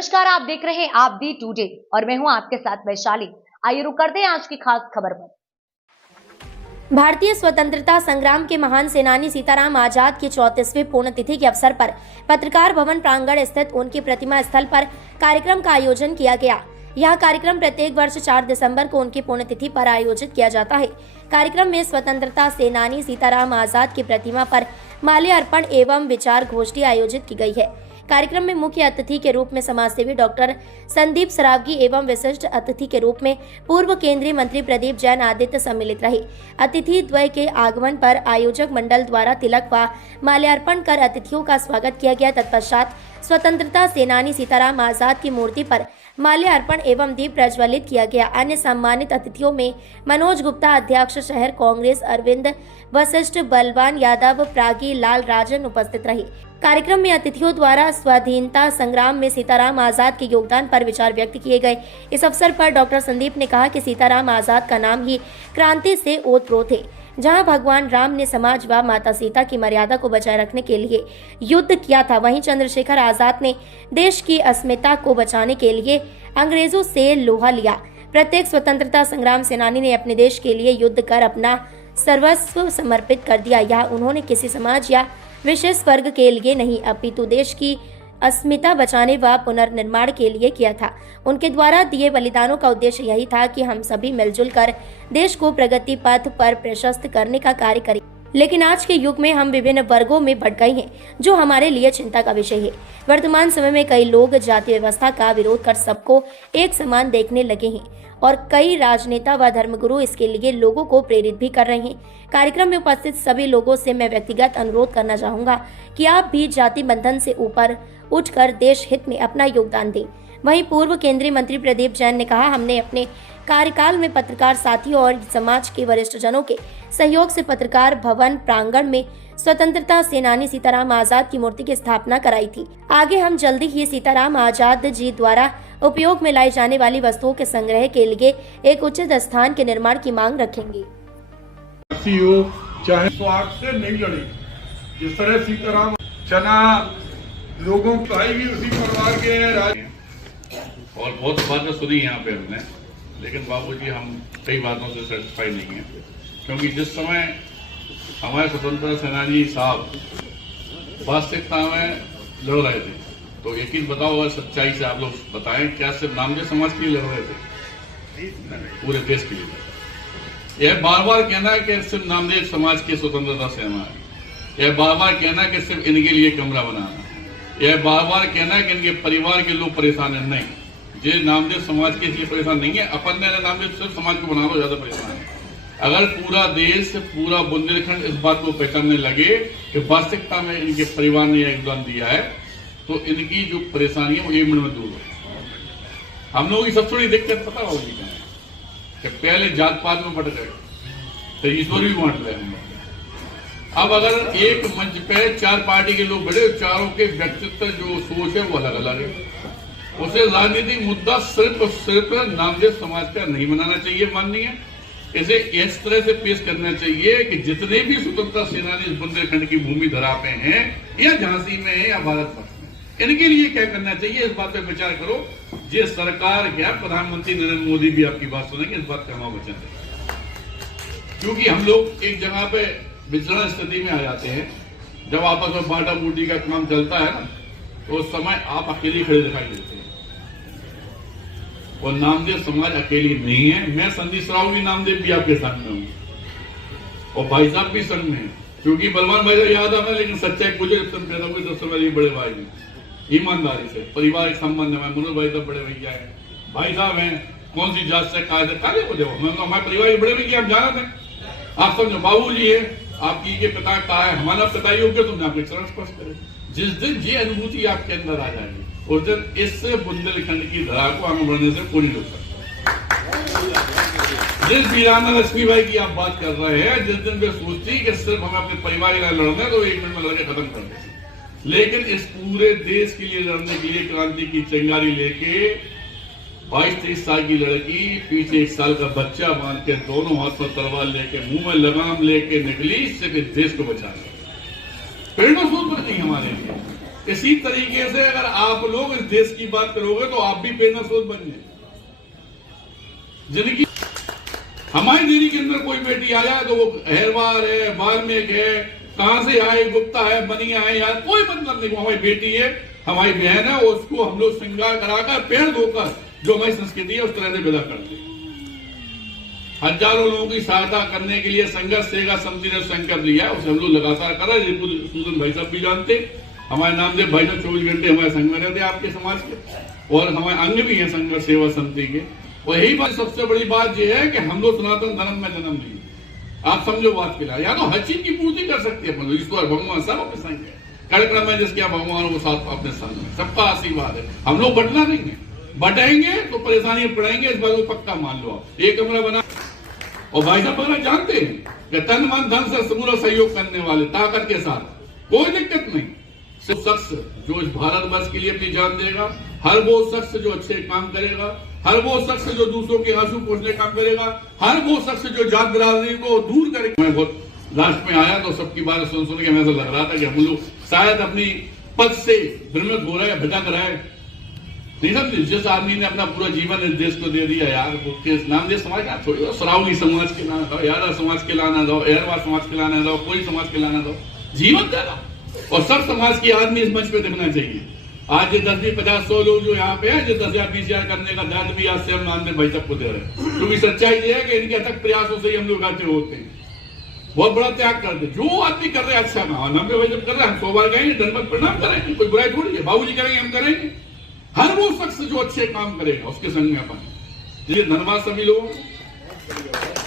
नमस्कार, आप देख रहे हैं आप दी टुडे और मैं हूं आपके साथ वैशाली। आइए रुक करते हैं आज की खास खबर पर। भारतीय स्वतंत्रता संग्राम के महान सेनानी सीताराम आजाद की 34वीं पुण्यतिथि के अवसर पर पत्रकार भवन प्रांगण स्थित उनकी प्रतिमा स्थल पर कार्यक्रम का आयोजन किया गया। यह कार्यक्रम प्रत्येक वर्ष 4 दिसंबर को उनकी पुण्यतिथि पर आयोजित किया जाता है। कार्यक्रम में स्वतंत्रता सेनानी सीताराम आजाद की प्रतिमा पर माल्यार्पण एवं विचार गोष्ठी आयोजित की गई है। कार्यक्रम में मुख्य अतिथि के रूप में समाजसेवी डॉक्टर संदीप सरावगी एवं विशिष्ट अतिथि के रूप में पूर्व केंद्रीय मंत्री प्रदीप जैन आदित्य सम्मिलित रहे। अतिथि द्वय के आगमन पर आयोजक मंडल द्वारा तिलक व माल्यार्पण कर अतिथियों का स्वागत किया गया। तत्पश्चात स्वतंत्रता सेनानी सीताराम आजाद की मूर्ति पर माल्यार्पण एवं दीप प्रज्वलित किया गया। अन्य सम्मानित अतिथियों में मनोज गुप्ता अध्यक्ष शहर कांग्रेस, अरविंद वशिष्ठ, बलवान यादव, प्रागी लाल राजन उपस्थित रहे। कार्यक्रम में अतिथियों द्वारा स्वाधीनता संग्राम में सीताराम आजाद के योगदान पर विचार व्यक्त किए गए। इस अवसर पर डॉक्टर संदीप ने कहा कि सीताराम आजाद का नाम ही क्रांति से ओतप्रोत है। जहां भगवान राम ने समाज व माता सीता की मर्यादा को बचाए रखने के लिए युद्ध किया था, वहीं चंद्रशेखर आजाद ने देश की अस्मिता को बचाने के लिए अंग्रेजों से लोहा लिया। प्रत्येक स्वतंत्रता संग्राम सेनानी ने अपने देश के लिए युद्ध कर अपना सर्वस्व समर्पित कर दिया। यह उन्होंने किसी समाज या विशेष वर्ग के लिए नहीं, अपितु देश की अस्मिता बचाने व पुनर्निर्माण के लिए किया था। उनके द्वारा दिए बलिदानों का उद्देश्य यही था कि हम सभी मिलजुल कर देश को प्रगति पथ पर प्रशस्त करने का कार्य करें। लेकिन आज के युग में हम विभिन्न वर्गों में बंट गए हैं, जो हमारे लिए चिंता का विषय है। वर्तमान समय में कई लोग जाति व्यवस्था का विरोध कर सबको एक समान देखने लगे हैं और कई राजनेता व धर्मगुरु इसके लिए लोगों को प्रेरित भी कर रहे हैं। कार्यक्रम में उपस्थित सभी लोगों से मैं व्यक्तिगत अनुरोध करना चाहूंगा कि आप भी जाति बंधन से ऊपर उठकर देश हित में अपना योगदान दें। वहीं पूर्व केंद्रीय मंत्री प्रदीप जैन ने कहा, हमने अपने कार्यकाल में पत्रकार साथियों और समाज के वरिष्ठ जनों के सहयोग से पत्रकार भवन प्रांगण में स्वतंत्रता सेनानी सीताराम आजाद की मूर्ति की स्थापना कराई थी। आगे हम जल्दी ही सीताराम आजाद जी द्वारा उपयोग में लाई जाने वाली वस्तुओं के संग्रह के लिए एक उचित स्थान के निर्माण की मांग रखेंगे। चाहे स्वार्थ से नहीं लड़ी, जिस तरह सीताराम चना लोगों की भाई भी उसी परिवार के हैं और बहुत बातें सुनी यहाँ पे हमने, लेकिन बाबूजी हम कई बातों से सेटिस्फाई नहीं है, क्योंकि जिस समय हमारे स्वतंत्रता सेनानी साहब वास्तविकता में लड़ रहे थे, तो यकीन बताओ अगर सच्चाई से आप लोग बताएं, क्या सिर्फ नामदेव समाज के लिए लड़ रहे थे? पूरे देश के लिए। यह बार बार कहना है कि सिर्फ नामदेव समाज की स्वतंत्रता सेना है, यह बार बार कहना है कि सिर्फ इनके लिए कमरा बनाना, यह बार बार कहना है कि इनके परिवार के लोग परेशान है। नहीं, ये नामदेव समाज के लिए परेशान नहीं है, अपन ने नामदेव समाज को बना लो, ज्यादा परेशान है। अगर पूरा देश, पूरा बुंदेलखंड इस बात को पहचानने लगे कि वास्तविकता में इनके परिवार ने योगदान दिया है, तो इनकी जो परेशानी है वो 1 मिनट में दूर हो। हम लोगों की सबसे बड़ी दिक्कत पता होगी क्या है कि पहले जात पात में बट गए, तो ईश्वर भी बांट रहे हम लोग। अब अगर एक मंच पे 4 पार्टी के लोग बड़े, चारों के व्यक्तित्व जो सोच है वो अलग अलग है, उसे राजनीतिक मुद्दा सिर्फ और सिर्फ नामदेव समाज का नहीं बनाना चाहिए माननीय। इसे इस तरह से पेश करना चाहिए कि जितने भी स्वतंत्रता सेनानी बुंदेलखंड की भूमि धरा पे हैं, या झांसी में है या भारत वर्ष में, इनके लिए क्या करना चाहिए, इस बात पे विचार करो। ये सरकार क्या, प्रधानमंत्री नरेंद्र मोदी भी आपकी बात सुनेंगे, इस बात का हम वचन दें। क्योंकि हम लोग एक जगह पे विचरण स्थिति में आ जाते हैं, जब आपस में बांटा बूटी का काम चलता है ना, तो उस समय आप अकेले खड़े दिखाई देते हैं, और नामदेव समाज अकेली नहीं है। मैं संदीप सरावगी नामदेव भी आपके सामने हूँ, और भाई साहब भी संग में, क्योंकि बलवान भाई साहब याद आना, लेकिन सच्चाई मुझे पैदा हुई 10 साल बड़े भाई हैं, ईमानदारी से पारिवारिक संबंध है। मनोज भाई तो बड़े भैया है, भाई साहब हैं, कौन सी जात से काहे काले को देखो, मैं हमारे परिवार के बड़े भैया, हम जाना थे, आप समझो। बाबू जी है आपकी के पिता कहा है, हमारा पिता योग्य, तुमने आपके चरण स्पर्श करे। जिस दिन ये अनुभूति आपके अंदर आ जाएगी, उस दिन इस बुंदेलखंड की धरा को आगे बढ़ने से कोई नहीं रोक सकता। जिस वीराना लक्ष्मी भाई की आप बात कर रहे हैं, जिस दिन वे सोचती कि सिर्फ हमें अपने परिवार के लिए लड़ना है, तो 1 मिनट में लड़के खत्म कर देती, लेकिन इस पूरे देश के लिए लड़ने के लिए क्रांति की चिंगारी लेके 22-23 साल की लड़की पीछे 1 साल का बच्चा बांध के, दोनों हाथ में तलवार लेके, मुंह में लगाम लेके निकली, सिर्फ देश को बचाने। प्रेरणा सूत्र नहीं हमारे लिए, इसी तरीके से अगर आप लोग इस देश की बात करोगे तो आप भी प्रेरणा स्रोत बन जाए। जिनकी हमारी देरी के अंदर कोई बेटी आ जाए तो वो अहरवार है, वाल्मीकि है, कहां से आए, गुप्ता है, बनिया है, यार कोई मतलब नहीं, वो हमारी बेटी है, हमारी बहन है, उसको हम लोग श्रृंगार कराकर पैर धोकर जो हमारी संस्कृति है उस तरह से विदा करते हैं। हजारों लोगों की सहायता करने के लिए संघर्ष सेवा समिति ने संकल्प लिया है, उसे हम लोग लगातार कर रहे हैं। सूजन भाई साहब भी जानते, हमारे नामदेव भाई साहब 24 घंटे हमारे संघ में रहते आपके समाज के, और हमारे अंग भी हैं संघर्ष सेवा समिति के। और यही बात सबसे बड़ी बात यह है कि हम लोग सनातन धर्म में जन्म लिए, आप समझो बात के लिए, या तो हर चीज की पूर्ति कर सकते हैं अपन, ईश्वर भगवान सब अपने संग है, कार्यक्रम में जिसके भगवान वो साथ अपने संग है, सबका आशीर्वाद है। हम लोग बढ़ना नहीं है, बढ़ेंगे तो परेशानी पड़ेंगे, इस बात को पक्का मान लो आप। एक कमरा बना, और भाई साहब बना जानते हैं कि तन मन धन से पूरा सहयोग करने वाले, ताकत के साथ, कोई दिक्कत नहीं। सिर्फ शख्स जो इस भारतवर्ष के लिए अपनी जान देगा, हर वो शख्स जो अच्छे काम करेगा, हर वो शख्स जो दूसरों के आंसू पोंछने काम करेगा, हर वो शख्स जो जात बिरादरी को दूर करेगा। मैं बहुत लास्ट में आया तो सबकी बात सुन के मैं ऐसा लग रहा था कि हम लोग शायद अपनी पद से भ्रमित हो रहे हैं, भटक रहे हैं। नहीं समझे, जिस आदमी ने अपना पूरा जीवन इस देश को दे दिया यार, वो नाम दे समाज का छोड़ो, सरावगी समाज के लाना दो, यारा समाज के लाना दो, एहरवार समाज के लाना दो, कोई समाज के लाना दो, जीवन दे दो, और सब समाज के आदमी इस मंच पे दिखना चाहिए। आज ये 10, 50, 100 लोग जो यहाँ पे हैं, जो 10,000, 20,000 करने का दायित्व भी आज से हम नामदेव भाई सबको दे रहे हैं, क्योंकि सच्चाई ये है कि इनके अथक प्रयासों से ही हम लोग आते होते हैं, बहुत बड़ा त्याग करते। जो आदमी कर रहे हैं अच्छा काम, नामदेव भाई जब कर रहे हैं, हम 100 बार कहेंगे, दंडवत प्रणाम करेंगे, कोई बुराई थोड़ी है, बाबूजी करेंगे, हम करेंगे। हर वो शख्स जो अच्छे काम करेगा उसके संग में अपन, धन्यवाद सभी लोगों को।